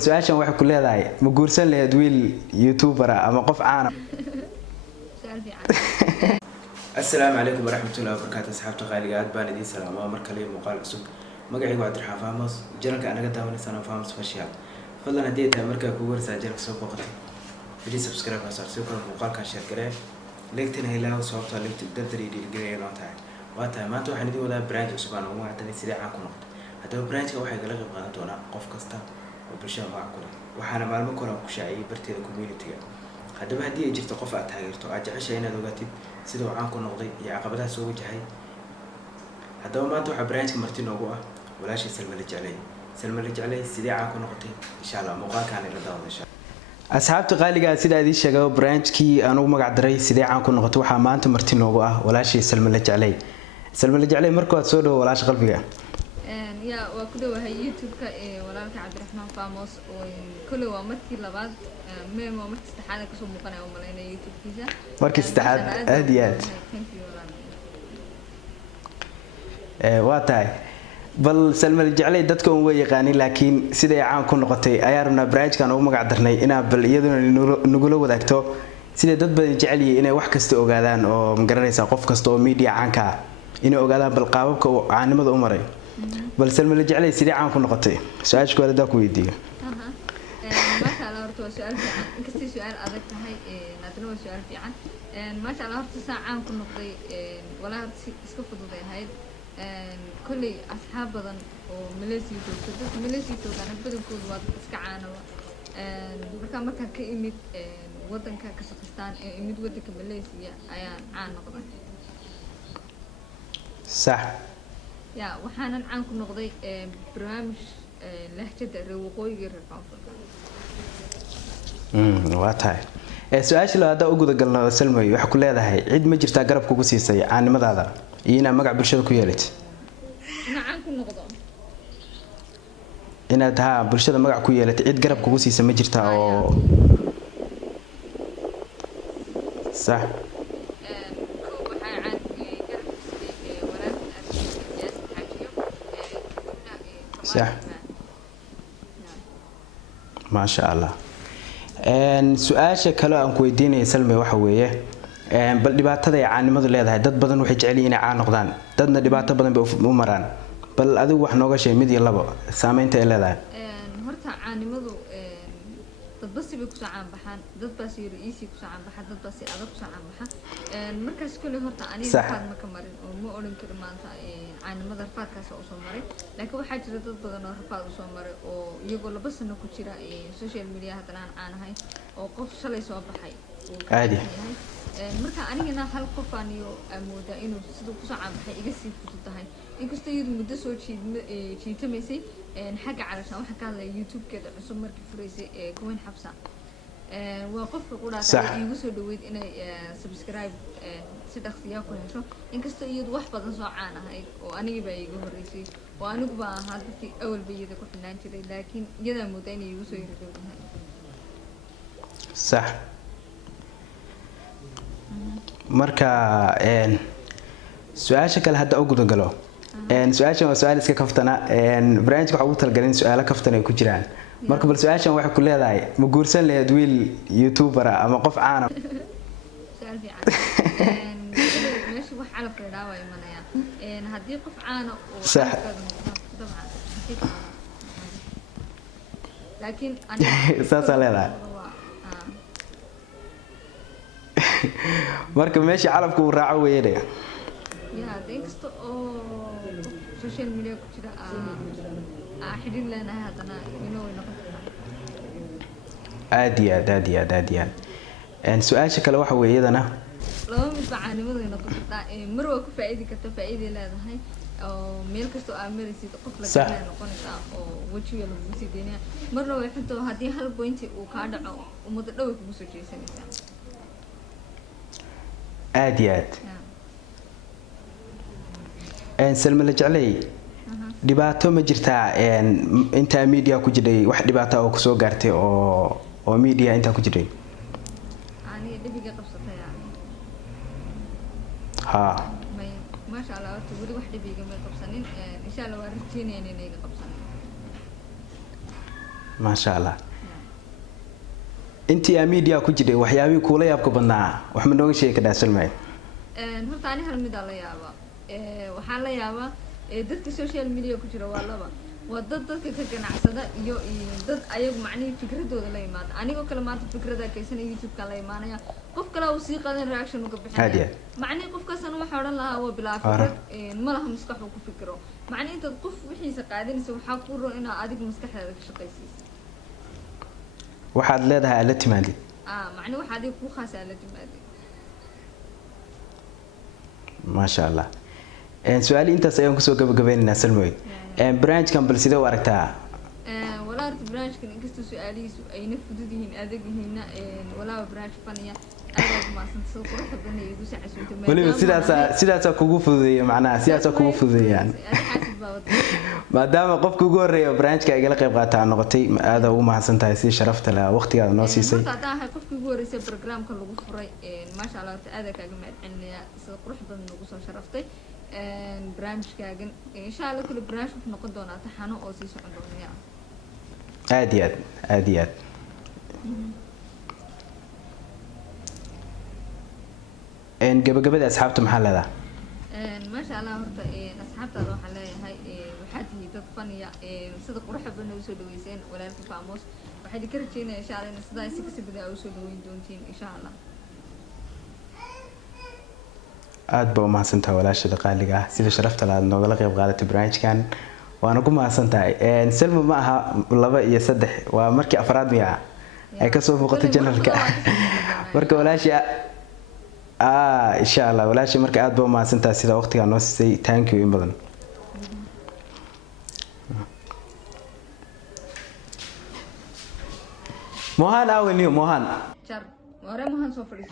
su-aashan waxay ku leedahay ma guursan lahayd wiil youtuber ama qof caan السلام عليكم ورحمة الله وبركاته أصحابتي غالية أد بان إدين سلام ومركلي مقال عصب مقعي عبد الرحمن فاموس جلك أنا قد داوني سنة فاموس فشيال فضلا هديت مركا كوغر ساجلك سوق وقتي بدي سبسكرايب وصار سوكر مقال كان شير قريب ليكتنا هلا وصوبتها ليكت الدفتري دي القرية نوتاعي وقتها ما توحي ندي ولا براند وسبحانه وما عدني سريع عاكو نقط حتى براند هو حيقلق بغانتونا قف كستا وبرشا معكونا وحانا معلومة كونا كشاعي برتي الكوميونيتي haddaba haddii ay jirto qof aad taageerto aad jeceshahay inaad ogaatid sidoo caan ku noqday iyo caqabadaha soo wajahay haddaba maanta waxaa barnaamijka marti noogu ah walaashii Salma la jeclay sidee caan ku noqotay insha Allah muuqaalkan ila daawada insha asxaabta qaaliga sida idin sheegay barnaamijkii aan ugu magac daray sidee caan ku noqotay waxaa maanta marti noogu ah walaashii Salma la jeclay markii aad soo dhawo walaash qalbiga يا وكله وهي يوتيوب ولكن عبد الرحمن فاموس وكله ومركي لبعض ما مركي استحالة كسب مقنع وملايين يوتيوب كذا مركي استحالة أديات واتاي بل سلمى الجعلي دتكم ويقاني لكن سيدي عام كن نقطي أيارنا براج كانوا مقعدرني إنا بل يدنا نقوله وذاكتو سيدي دت بجعلي إنا wax kasta ogaadaan oo magaranaysa qof kasta oo media caanka inay ogaadaan bal qaababka caanimada u maray بل سلمى اللي جعلي سريع عن كل نقطة سؤال شو هذا كويدي ما شاء الله هرتوا سؤال في عن كستي سؤال أذكر هاي ناتنو سؤال في عن ما شاء الله هرتوا ساعة عن كل نقطة ولا اسكفوا ضد هاي كل أصحاب بدن وملاسي توك ملاسي توك أنا بدو كل وقت إسكعانة مركا كإميد وطن كازاخستان إميد ودك ملاسي أيان عن نقطة صح يا وحنا عنكم نقضي برنامج لهجة الرواقي غير الفاضل. واتاي. السؤال اللي هذا أقول قلنا سلمى وحكوا لي هذا هاي عيد مجر تجرب كوكسي سي عن ماذا هذا؟ ينا مقع برشة كويلت. أنا عنكم نقضي. إنا ده برشة مقع كويلت عيد جرب كوكسي سي مجر تاو. صح. صح ما شاء الله سؤال كلا أن كويديني سلمى وحويه بل دبعتها يعانمد leedahay dad badan waxay jecel yihiin caan noqdaan dadna dhibaato badan bay u maraan bal adigu wax nooga sheeg mid iyo labo saameynta ay leedahay horta caanimadu dad bas bay ku socon baxaan dad bas yiri easy ku socon baxaan dad bas adag ku socon baxaan markaas kulli horta aniga faad ma ka marin oo ma oran karo maanta caanimada faadkaas oo soo maray laakiin waxa jira dad badan oo faad soo maray oo iyagoo laba sano ku jira social media hadana aan ahay oo qof shalay soo baxay caadi marka anigana hal qof aniyo amooda inuu sidoo ku socon baxay iga sii fududahay inkastoo iyadu muddo soo jiitamaysay xagga calashan waxa ka hadlay youtube keeda cusub markii furaysay kuwin xabsa waa qofka quraata igu soo dhaweyd inay subscribe si dhaqsiya ku hesho inkastoo iyadu wax badan soo caan ahayd oo aniga baa iga horeysay oo anigu baa ahaa dadkii awal bayada ku xidhnaan jiray laakiin iyada mooda inay igu soo yiraahdeen صح marka su'aasha kale hadda ugu galo su'aashan waa su'aal iska kaftana barnaamijka waxa uu talgalin su'aalo kaftana ay ku jiraan marka bal su'aashan waxay ku leedahay ma guursan lahayd wiil youtuber ama qof caan ah su'aal fiican meesha wax calaf ka dhaaway manaya hadii qof caan oo صح laakiin saasa leedahay marka meesha calafku uu raaco weeyay يا ديكست أو سوشيال ميديا كتير أحدين لنا هذا أنا عادي سؤال شكله واحد ويدنا لو متبعني ماذا نقول مروة كفائدة كتفائدة لا هاي أو ميل كستو أمريكي تقف لك أنا نقول أو وشو يلا بسي الدنيا مرة ويحطوا هذه هالبوينتي وكارد أو ومتدوي بمسوي سنة عادي سلمى la jeclay dhibaato ma jirtaa inta media ku jiray wax dhibaato oo ku soo gaartay oo media inta ku jiray ani dhibiga qabsatay ha ma sha Allah wali wax dhibiga ma qabsanin insha Allah waa rajeenayna inay qabsanin maasha allah intii aa media ku jiray waxyaabihii kuula yaabka badnaa wax ma nooga sheegi karaa Salma horta ani hal mid aan la yaabaa waxaan la yaabaa dadka social media ku jira waa laba waa dadka ka ganacsada iyo dad ayagu macnaheedu fikradooda la yimaada anigoo kale maanta fikrada kaysan YouTube ka la imaanaya qof kale uu sii qadan reaction uga bixinaya macnaheedu qofkaasna waxa oran lahaa waa bilaa fikrad ma laha maskax uu ku fikiro macnaheedu qof wixiisa qaadanaysa waxa ku roon in aad maskaxdaada ka shaqaysiiso waxaad leedahay ala timaadid macnaheedu waxa adiga ku khaas ala timaadid ما شاء الله سؤالي انت سيكون كسو gabagabeynaa Salmoy branch kan bal sidoo aragtaa walaal branch kan inkastoo su'aalihiisu ayna fudud yihiin adag yihiin walaal branch faniya aad ma san soo qurux badan igu saacayso waliba sidaas kugu fududeeyo macnaha sidaas kugu fududeeyaan maadaama qofka ugu horeeyo branch ka igala qayb qaata noqotay aad ugu mahadsantahay si sharafta leh waqtigaada noo siisay tahay qofka ugu horeeyay programka lagu furay ma sha Allah aad kaaga mahadcelinaya sida qurux badan ugu soo sharaftay branch kaagan insha Allah kullu branch wuxuu noqon doonaa taxano oo sii socon doonaya aad gabagabada asxaabta maxaa leedahay ما شاء الله horta asxaabtaada waxaan leeyahay waxaad tihiin dad faniya sida quruxda badan u soo dhaweyseen walaalka Famos waxaad ka rajeynaa insha Allah in sidaa si kasii badan u soo dhaweyn doontiin insha Allah aad baa mahadsantahay walaashada qaaliga ah sida sharafta laad noogala qayb qaadatay branchkan waana ku mahadsantahay Salma ma aha 2 iyo 3 waa markii afraad miya ay ka soo muuqatay channelka marka walaashi insha Allah walaashi marka aad baa mahadsantahay sida waqtiga noo siisay thank you in badan Mohan aweniyo Mohan jar wara mohan soo fadhiiso